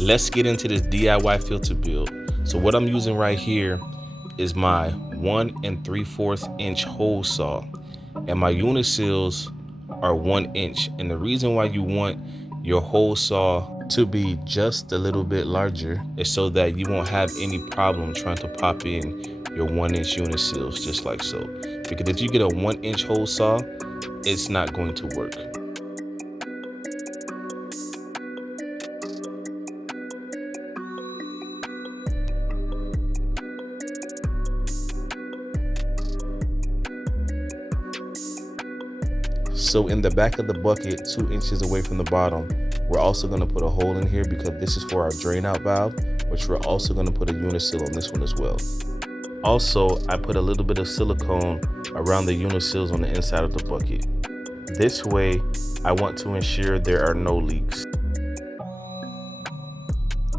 Let's get into this DIY filter build. So what I'm using right here is my 1 3/4 inch hole saw, and my uniseals are 1 inch. And the reason why you want your hole saw to be just a little bit larger is so that you won't have any problem trying to pop in your 1 inch uniseals just like so. Because if you get a 1 inch hole saw, it's not going to work. So in the back of the bucket, 2 inches away from the bottom, we're also going to put a hole in here because this is for our drain out valve, which we're also going to put a uniseal on this one as well. Also, I put a little bit of silicone around the uniseals on the inside of the bucket. This way, I want to ensure there are no leaks.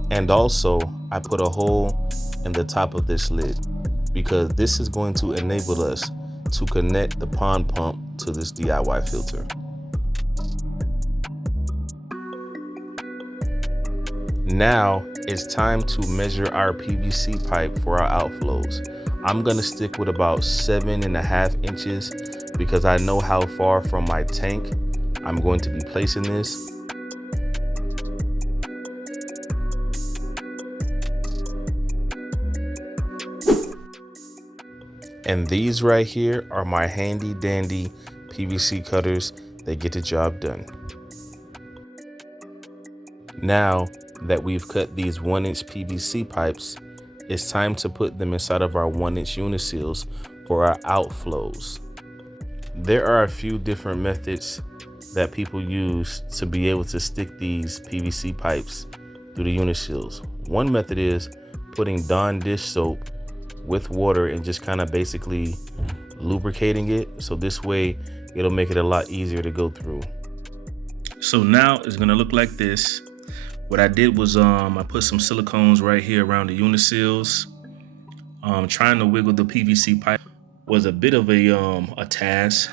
And also, I put a hole in the top of this lid because this is going to enable us to connect the pond pump to this DIY filter. Now it's time to measure our PVC pipe for our outflows. I'm gonna stick with about 7.5 inches because I know how far from my tank I'm going to be placing this. And these right here are my handy dandy PVC cutters that get the job done. Now that we've cut these 1 inch PVC pipes, it's time to put them inside of our 1 inch uniseals for our outflows. There are a few different methods that people use to be able to stick these PVC pipes through the uniseals. One method is putting Dawn dish soap with water and just kind of basically lubricating it, so this way it'll make it a lot easier to go through. So now it's gonna look like this. What I did was I put some silicones right here around the uniseals. Trying to wiggle the PVC pipe was a bit of a task,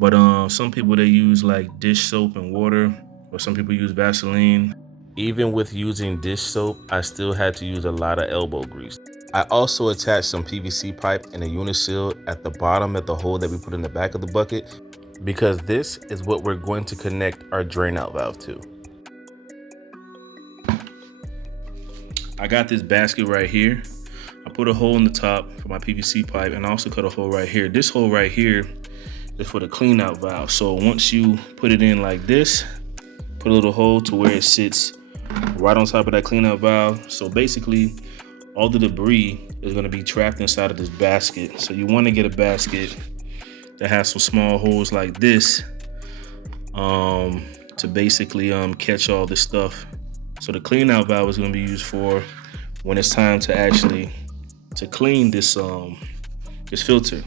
but some people, they use like dish soap and water, or some people use Vaseline. Even with using dish soap, I still had to use a lot of elbow grease. I also attached some PVC pipe and a uniseal at the bottom at the hole that we put in the back of the bucket, because this is what we're going to connect our drain out valve to. I got this basket right here. I put a hole in the top for my PVC pipe, and I also cut a hole right here. This hole right here is for the clean out valve. So once you put it in like this, put a little hole to where it sits right on top of that clean out valve. So basically, all the debris is going to be trapped inside of this basket. So you want to get a basket that has some small holes like this to basically catch all this stuff. So the clean out valve is going to be used for when it's time to actually clean this this filter.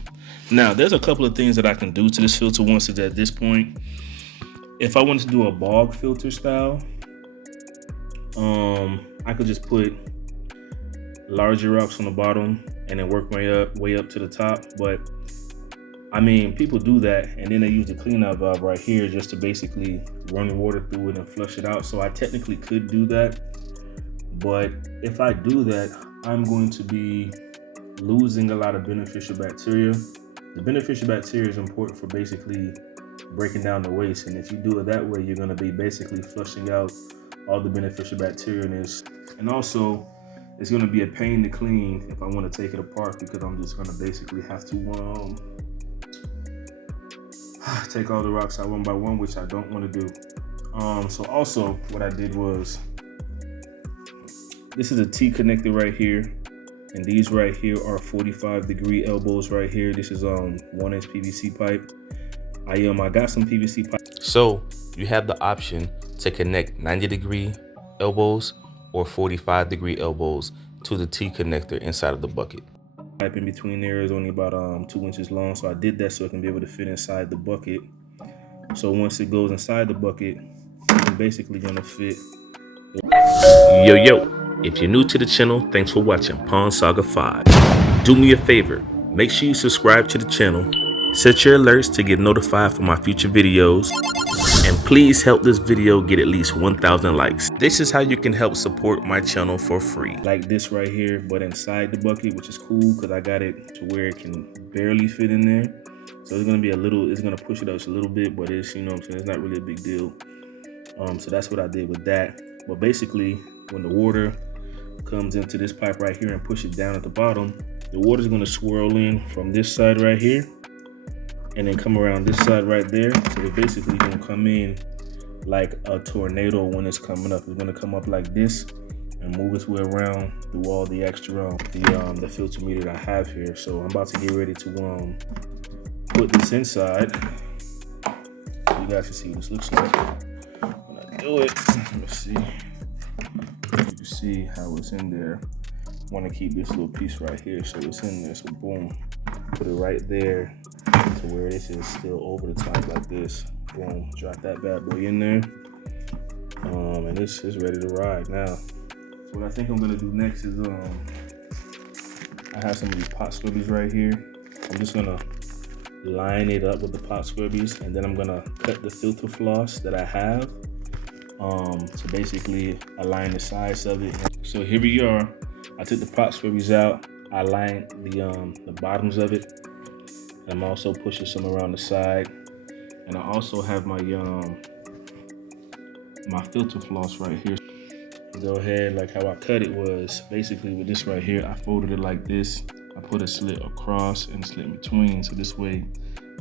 Now there's a couple of things that I can do to this filter once it's at this point. If I wanted to do a bog filter style, I could just put larger rocks on the bottom and then work my way up to the top. But I mean, people do that and then they use the clean out valve right here just to basically run the water through it and flush it out. So I technically could do that, but if I do that, I'm going to be losing a lot of beneficial bacteria. The beneficial bacteria is important for basically breaking down the waste, and if you do it that way, you're going to be basically flushing out all the beneficial bacteria in this. And also, it's going to be a pain to clean if I want to take it apart, because I'm just going to basically have to take all the rocks out one by one, which I don't want to do. So also what I did was, this is a T connector right here, and these right here are 45-degree elbows right here. This is 1 inch PVC pipe. I got some PVC pipe. So you have the option to connect 90-degree elbows or 45-degree elbows to the T connector inside of the bucket. Pipe in between there is only about 2 inches long, so I did that so it can be able to fit inside the bucket. So once it goes inside the bucket, it's basically gonna fit. Yo, if you're new to the channel, thanks for watching Pond Saga 5. Do me a favor, make sure you subscribe to the channel, set your alerts to get notified for my future videos. And please help this video get at least 1,000 likes. This is how you can help support my channel for free. Like this right here, but inside the bucket, which is cool because I got it to where it can barely fit in there. So it's gonna be a little, it's gonna push it up just a little bit, but it's, you know what I'm saying, it's not really a big deal. So that's what I did with that. But basically, when the water comes into this pipe right here and push it down at the bottom, the water is gonna swirl in from this side right here and then come around this side right there. So it's basically gonna come in like a tornado when it's coming up. It's gonna come up like this and move its way around through all the extra the filter meter that I have here. So I'm about to get ready to put this inside. So you guys can see what this looks like when I do it. Let's see. You can see how it's in there. I want to keep this little piece right here, so it's in there. So boom, put it right there to where this is still over the top like this. Boom, drop that bad boy in there. And this is ready to ride now. So what I think I'm gonna do next is I have some of these pot scrubbies right here. I'm just gonna line it up with the pot scrubbies, and then I'm gonna cut the filter floss that I have to basically align the size of it. So here we are. I took the pot scrubbies out. I lined the bottoms of it. And I'm also pushing some around the side. And I also have my my filter floss right here. Go ahead, like how I cut it was basically with this right here. I folded it like this. I put a slit across and a slit in between, so this way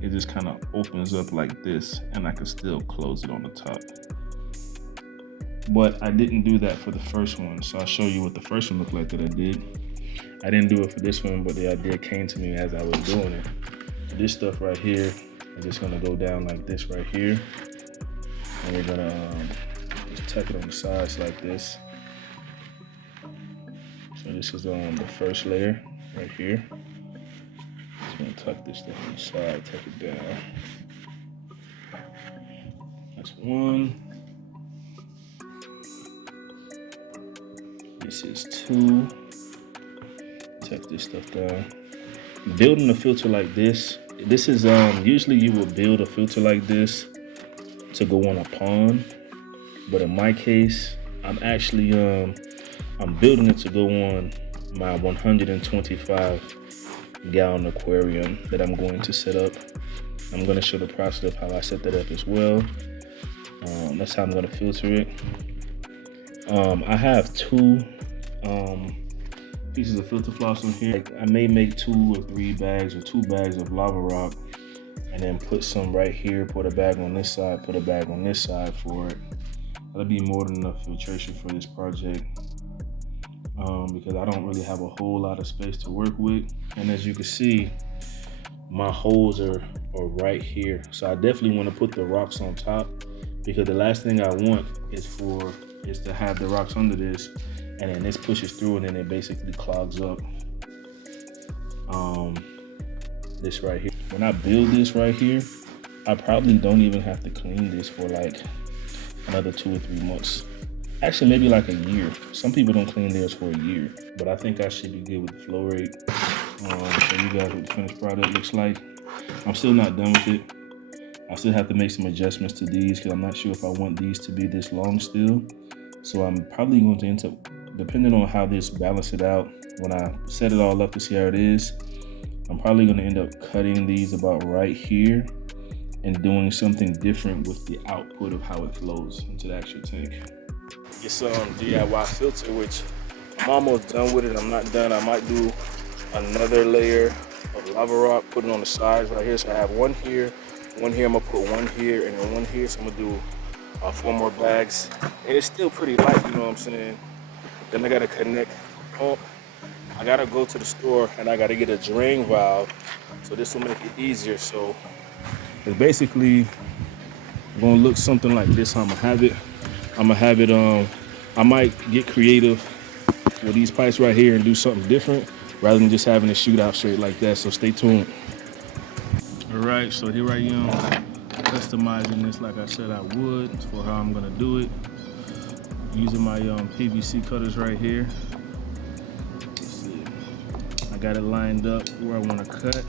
it just kind of opens up like this, and I can still close it on the top. But I didn't do that for the first one, so I'll show you what the first one looked like that I did. I didn't do it for this one, but the idea came to me as I was doing it. This stuff right here is just gonna go down like this right here, and we're gonna just tuck it on the sides like this. So this is the first layer right here. Just gonna tuck this stuff on the side, tuck it down. That's one. This is two. Tuck this stuff down. Building a filter like this is usually you would build a filter like this to go on a pond, but in my case, I'm actually I'm building it to go on my 125 gallon aquarium that I'm going to set up. I'm going to show the process of how I set that up as well. That's how I'm going to filter it. I have two pieces of filter floss in here. I may make 2 or 3 bags or 2 bags of lava rock, and then put some right here, put a bag on this side, put a bag on this side for it. That'll be more than enough filtration for this project, because I don't really have a whole lot of space to work with. And as you can see, my holes are right here. So I definitely want to put the rocks on top, because the last thing I want is to have the rocks under this, and then this pushes through, and then it basically clogs up this right here. When I build this right here, I probably don't even have to clean this for like another 2 or 3 months. Actually, maybe like a year. Some people don't clean theirs for a year, but I think I should be good with the flow rate. Show you guys what the finished product looks like. I'm still not done with it. I still have to make some adjustments to these, because I'm not sure if I want these to be this long still. So I'm probably going to end up, depending on how this balance it out, when I set it all up to see how it is, I'm probably going to end up cutting these about right here and doing something different with the output of how it flows into the actual tank. Get some DIY filter, which I'm almost done with it. I'm not done. I might do another layer of lava rock, put it on the sides right here. So I have one here, I'm gonna put one here, and then one here. So I'm gonna do 4 more bags. And it's still pretty light, you know what I'm saying? Then I gotta connect pump. I gotta go to the store and I gotta get a drain valve. So this will make it easier. So it's basically gonna look something like this. I'm gonna have it, I might get creative with these pipes right here and do something different rather than just having it shoot out straight like that. So stay tuned. All right, so here I am customizing this like I said I would for how I'm gonna do it. Using my PVC cutters right here. Let's see. I got it lined up where I wanna cut.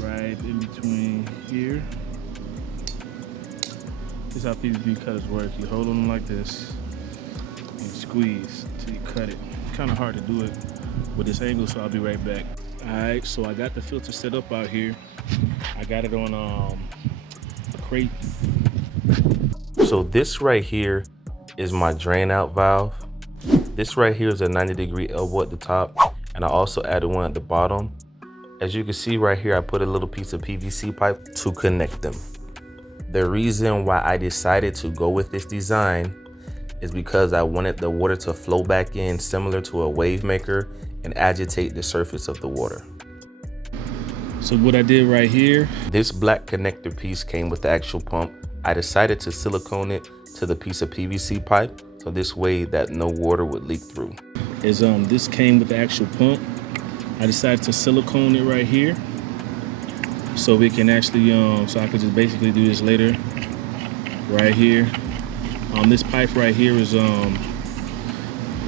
Right in between here. This is how PVC cutters work. You hold them like this and squeeze till you cut it. Kind of hard to do it with this angle, so I'll be right back. All right, so I got the filter set up out here. I got it on a crate. So this right here is my drain out valve. This right here is a 90-degree elbow at the top, and I also added one at the bottom. As you can see right here, I put a little piece of PVC pipe to connect them. The reason why I decided to go with this design is because I wanted the water to flow back in similar to a wave maker and agitate the surface of the water. So what I did right here, this black connector piece came with the actual pump. I decided to silicone it to the piece of PVC pipe, so this way that no water would leak through. Is this came with the actual pump. I decided to silicone it right here, so we can actually so I could just basically do this later. Right here, this pipe right here is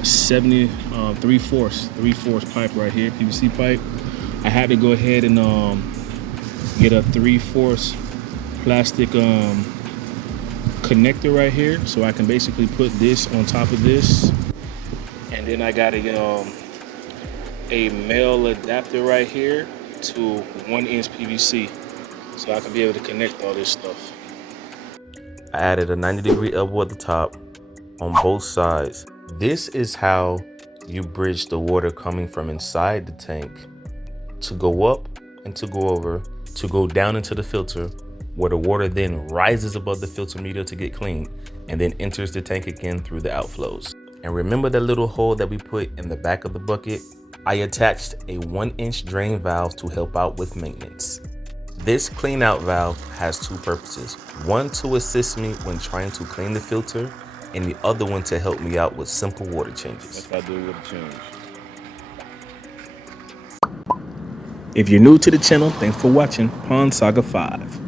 70 3/4 pipe right here, PVC pipe. I had to go ahead and get a 3/4 plastic connector right here, so I can basically put this on top of this, and then I got a male adapter right here to 1-inch PVC, so I can be able to connect all this stuff. I added a 90-degree elbow at the top on both sides. This is how you bridge the water coming from inside the tank to go up and to go over, to go down into the filter, where the water then rises above the filter meter to get clean and then enters the tank again through the outflows. And remember that little hole that we put in the back of the bucket? I attached a 1-inch drain valve to help out with maintenance. This clean out valve has two purposes. One to assist me when trying to clean the filter, and the other one to help me out with simple water changes. If I do water change. If you're new to the channel, thanks for watching Pond Saga 5.